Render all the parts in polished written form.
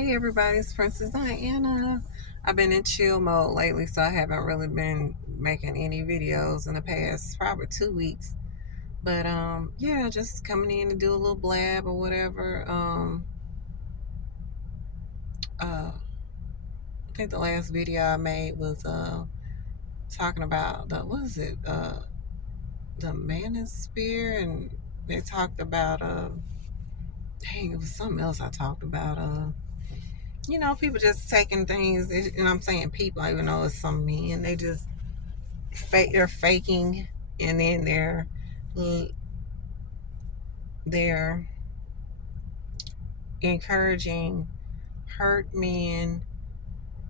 Hey everybody, it's Princess Diana. I've been in chill mode lately, so I haven't really been making any videos in the past probably 2 weeks. But yeah, just coming in to do a little blab or whatever. I think the last video I made was talking about the what is it? The manosphere, and they talked about dang, it was something else I talked about. People just taking things, and I'm saying people, even though it's some men, they just they're faking, and then they're encouraging hurt men,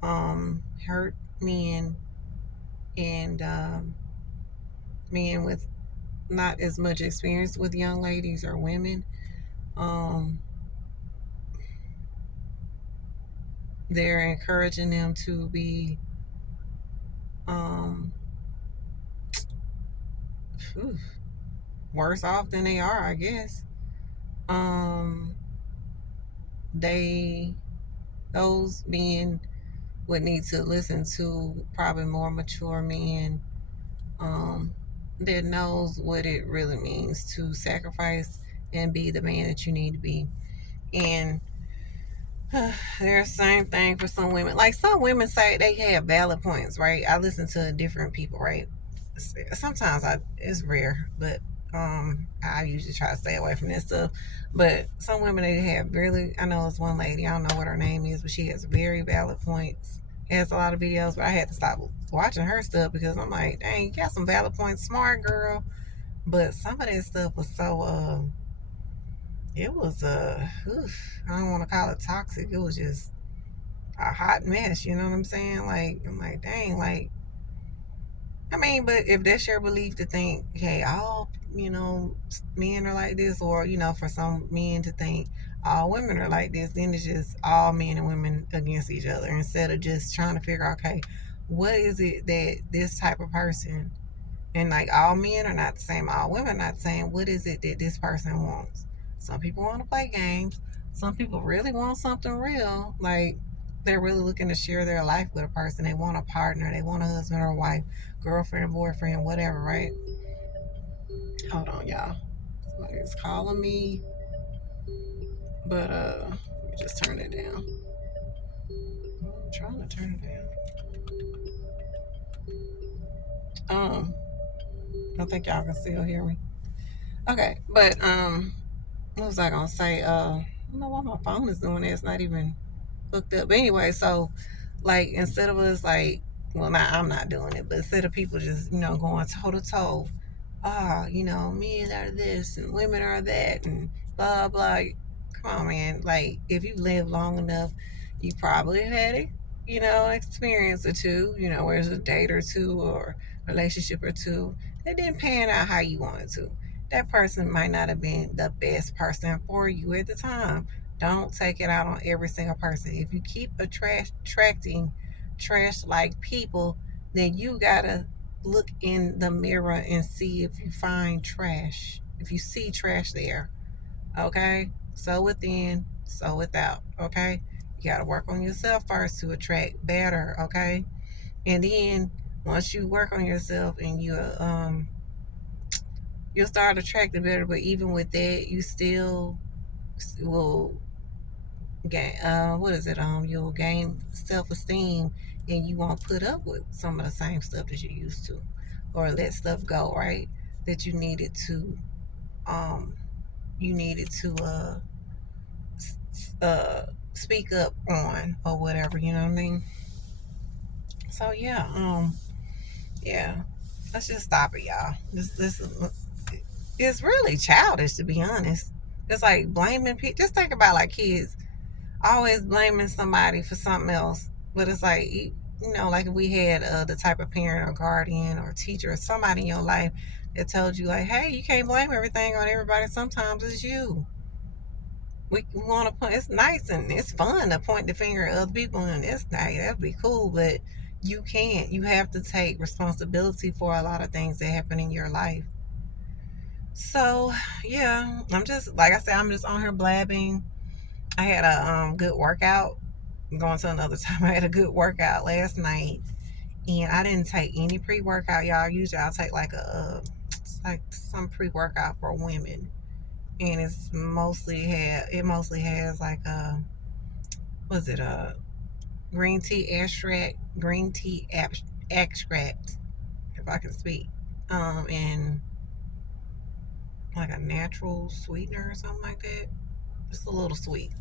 hurt men, and men with not as much experience with young ladies or women. Um, they're encouraging them to be um, phew, worse off than they are, I guess. Um, they those men would need to listen to probably more mature men, um, that knows what it really means to sacrifice and be the man that you need to be. And there's the same thing for some women. Like, some women say they have valid points, right? I listen to different people, right? Sometimes it's rare, but I usually try to stay away from this stuff. But some women, they have really, I know it's one lady, I don't know what her name is, but she has very valid points. Has a lot of videos, but I had to stop watching her stuff because I'm like, dang, you got some valid points, smart girl. But some of that stuff was so it was I don't want to call it toxic. It was just a hot mess, you know what I'm saying? Like, I'm like, dang, like, I mean, but if that's your belief to think, hey, all, men are like this, or, for some men to think all women are like this, then it's just all men and women against each other, instead of just trying to figure out, okay, what is it that this type of person, and like, all men are not the same, all women are not the same, what is it that this person wants? Some people want to play games. Some people really want something real. Like, they're really looking to share their life with a person. They want a partner. They want a husband or a wife, girlfriend, boyfriend, whatever, right? Hold on, y'all. Somebody's calling me. But let me just turn it down. I'm trying to turn it down. I think y'all can still hear me. Okay, but what was I gonna say? I don't know why my phone is doing that. It's not even hooked up. But anyway, so, like, instead of us, like, well, not, I'm not doing it, but instead of people just, going toe to toe, men are this and women are that and blah blah. Come on, man. Like, if you live long enough, you probably had a, experience or two, where it's a date or two or relationship or two that didn't pan out how you wanted to. That person might not have been the best person for you at the time. Don't take it out on every single person. If you keep attracting trash like people, then you gotta look in the mirror and see if you find trash. If you see trash there, okay? So within, so without, okay? You gotta work on yourself first to attract better, okay? And then once you work on yourself and you'll start attracting better. But even with that, you still will gain, what is it, you'll gain self-esteem, and you won't put up with some of the same stuff that you used to, or let stuff go, right, that um you needed to speak up on, or whatever, you know what I mean? So yeah, yeah, let's just stop it, y'all. This it's really childish, to be honest. It's like blaming people. Just think about, like, kids always blaming somebody for something else. But it's like, like if we had the type of parent or guardian or teacher or somebody in your life that told you, like, hey, you can't blame everything on everybody. Sometimes it's you. We want to point, it's nice and it's fun to point the finger at other people, and it's nice. That'd be cool. But you can't. You have to take responsibility for a lot of things that happen in your life. So, yeah, I'm just, like I said, I'm just on here blabbing. I had a good workout. I'm going to another time. I had a good workout last night, and I didn't take any pre workout, y'all. Usually I'll take like it's like some pre workout for women, and it mostly has like was it a green tea extract, if I can speak, and like a natural sweetener or something like that. Just a little sweet,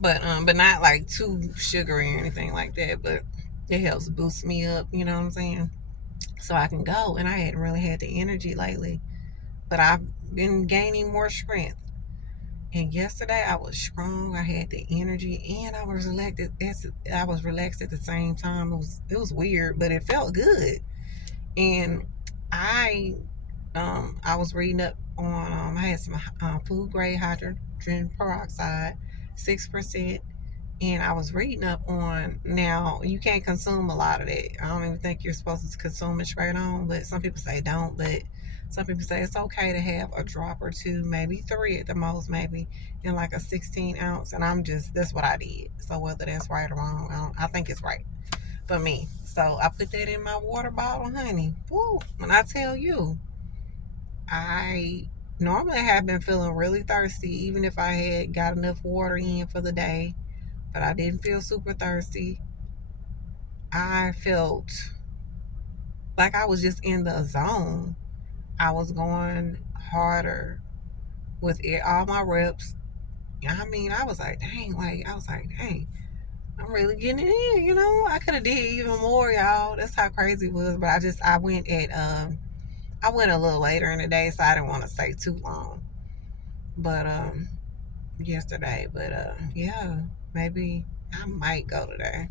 but not like too sugary or anything like that. But it helps boost me up. You know what I'm saying? So I can go. And I hadn't really had the energy lately, but I've been gaining more strength. And yesterday I was strong. I had the energy, and I was relaxed. I was relaxed at the same time. It was weird, but it felt good. And I I was reading up on I had some food grade hydrogen peroxide, 6%. And I was reading up on, now you can't consume a lot of that. I don't even think you're supposed to consume it straight on, but some people say don't. But some people say it's okay to have a drop or two, maybe three at the most, maybe in like a 16 ounce. And that's what I did. So whether that's right or wrong, I think it's right for me. So I put that in my water bottle, honey. Woo! When I tell you, I normally have been feeling really thirsty, even if I had got enough water in for the day, but I didn't feel super thirsty. I felt like I was just in the zone. I was going harder with all my reps. I mean, I was like, dang, I'm really getting it in, you know? I could have did even more, y'all. That's how crazy it was. But I went a little later in the day, so I didn't want to stay too long. But yesterday, but yeah, maybe I might go today.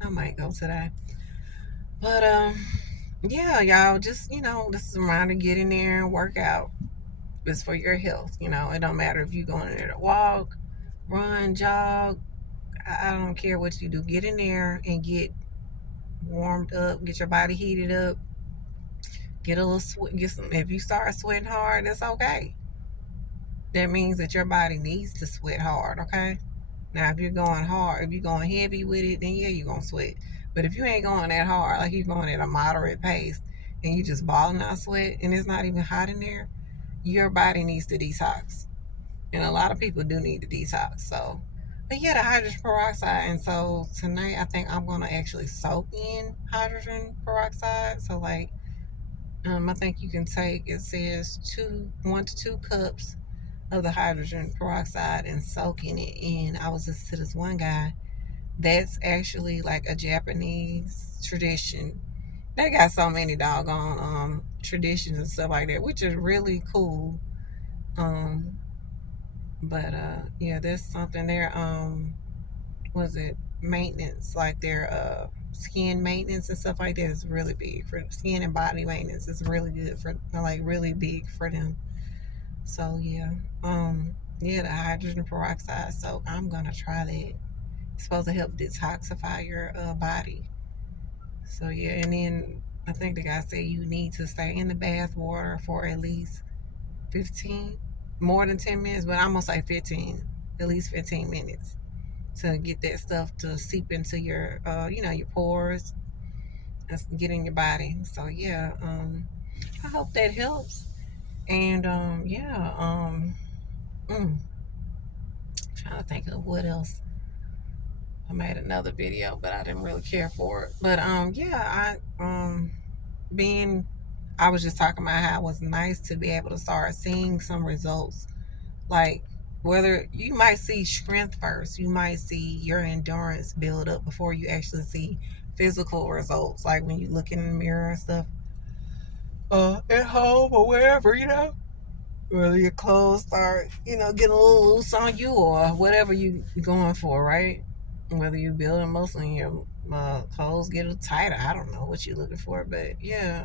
I might go today. But yeah, y'all, just this is a reminder: get in there and work out. It's for your health. It don't matter if you're going in there to walk, run, jog. I don't care what you do. Get in there and get warmed up. Get your body heated up. Get a little sweat. Get some. If you start sweating hard, that's okay. That means that your body needs to sweat hard. Okay. Now, if you're going hard, if you're going heavy with it, then yeah, you're gonna sweat. But if you ain't going that hard, like you're going at a moderate pace, and you just balling out sweat, and it's not even hot in there, your body needs to detox. And a lot of people do need to detox. So, but yeah, the hydrogen peroxide. And so tonight, I think I'm gonna actually soak in hydrogen peroxide. So like, I think you can take. It says 1 to 2 cups of the hydrogen peroxide and soaking it in. I was listening to this one guy. That's actually like a Japanese tradition. They got so many doggone traditions and stuff like that, which is really cool. Um, but yeah, there's something there. Was it maintenance, like their skin maintenance and stuff like that is really big for skin and body maintenance. It's really good for like really big for them. So yeah, yeah, the hydrogen peroxide. So I'm gonna try that. It's supposed to help detoxify your body. So yeah, and then I think the guy said you need to stay in the bath water for at least 15, more than 10 minutes, but I'm gonna say 15, at least 15 minutes to get that stuff to seep into your, your pores and get in your body. So yeah, I hope that helps. And yeah, trying to think of what else. I made another video, but I didn't really care for it. But yeah, being I was just talking about how it was nice to be able to start seeing some results. Like whether you might see strength first, you might see your endurance build up before you actually see physical results. Like when you look in the mirror and stuff, at home or wherever, whether your clothes start, getting a little loose on you or whatever you going for, right? Whether you building muscle and your clothes get a little tighter, I don't know what you're looking for, but yeah,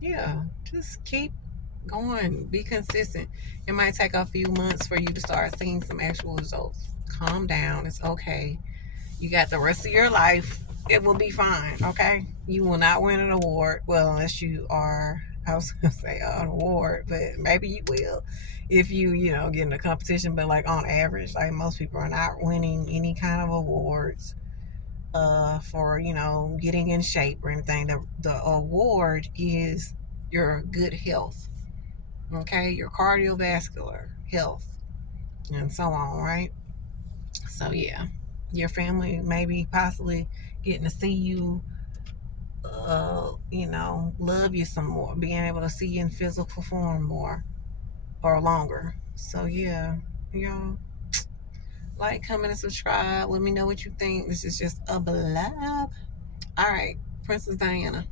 yeah, just keep going, be consistent. It might take a few months for you to start seeing some actual results. Calm down, it's okay. You got the rest of your life. It will be fine, okay? You will not win an award, well, unless you are I was gonna say an award, but maybe you will if you get in a competition. But like on average, like most people are not winning any kind of awards for getting in shape or anything. The award is your good health, okay, your cardiovascular health, and so on, right? So yeah, your family maybe possibly getting to see you, love you some more, being able to see you in physical form more or longer. So yeah, y'all, like, comment, and subscribe. Let me know what you think. This is just a blab. All right, Princess Diana.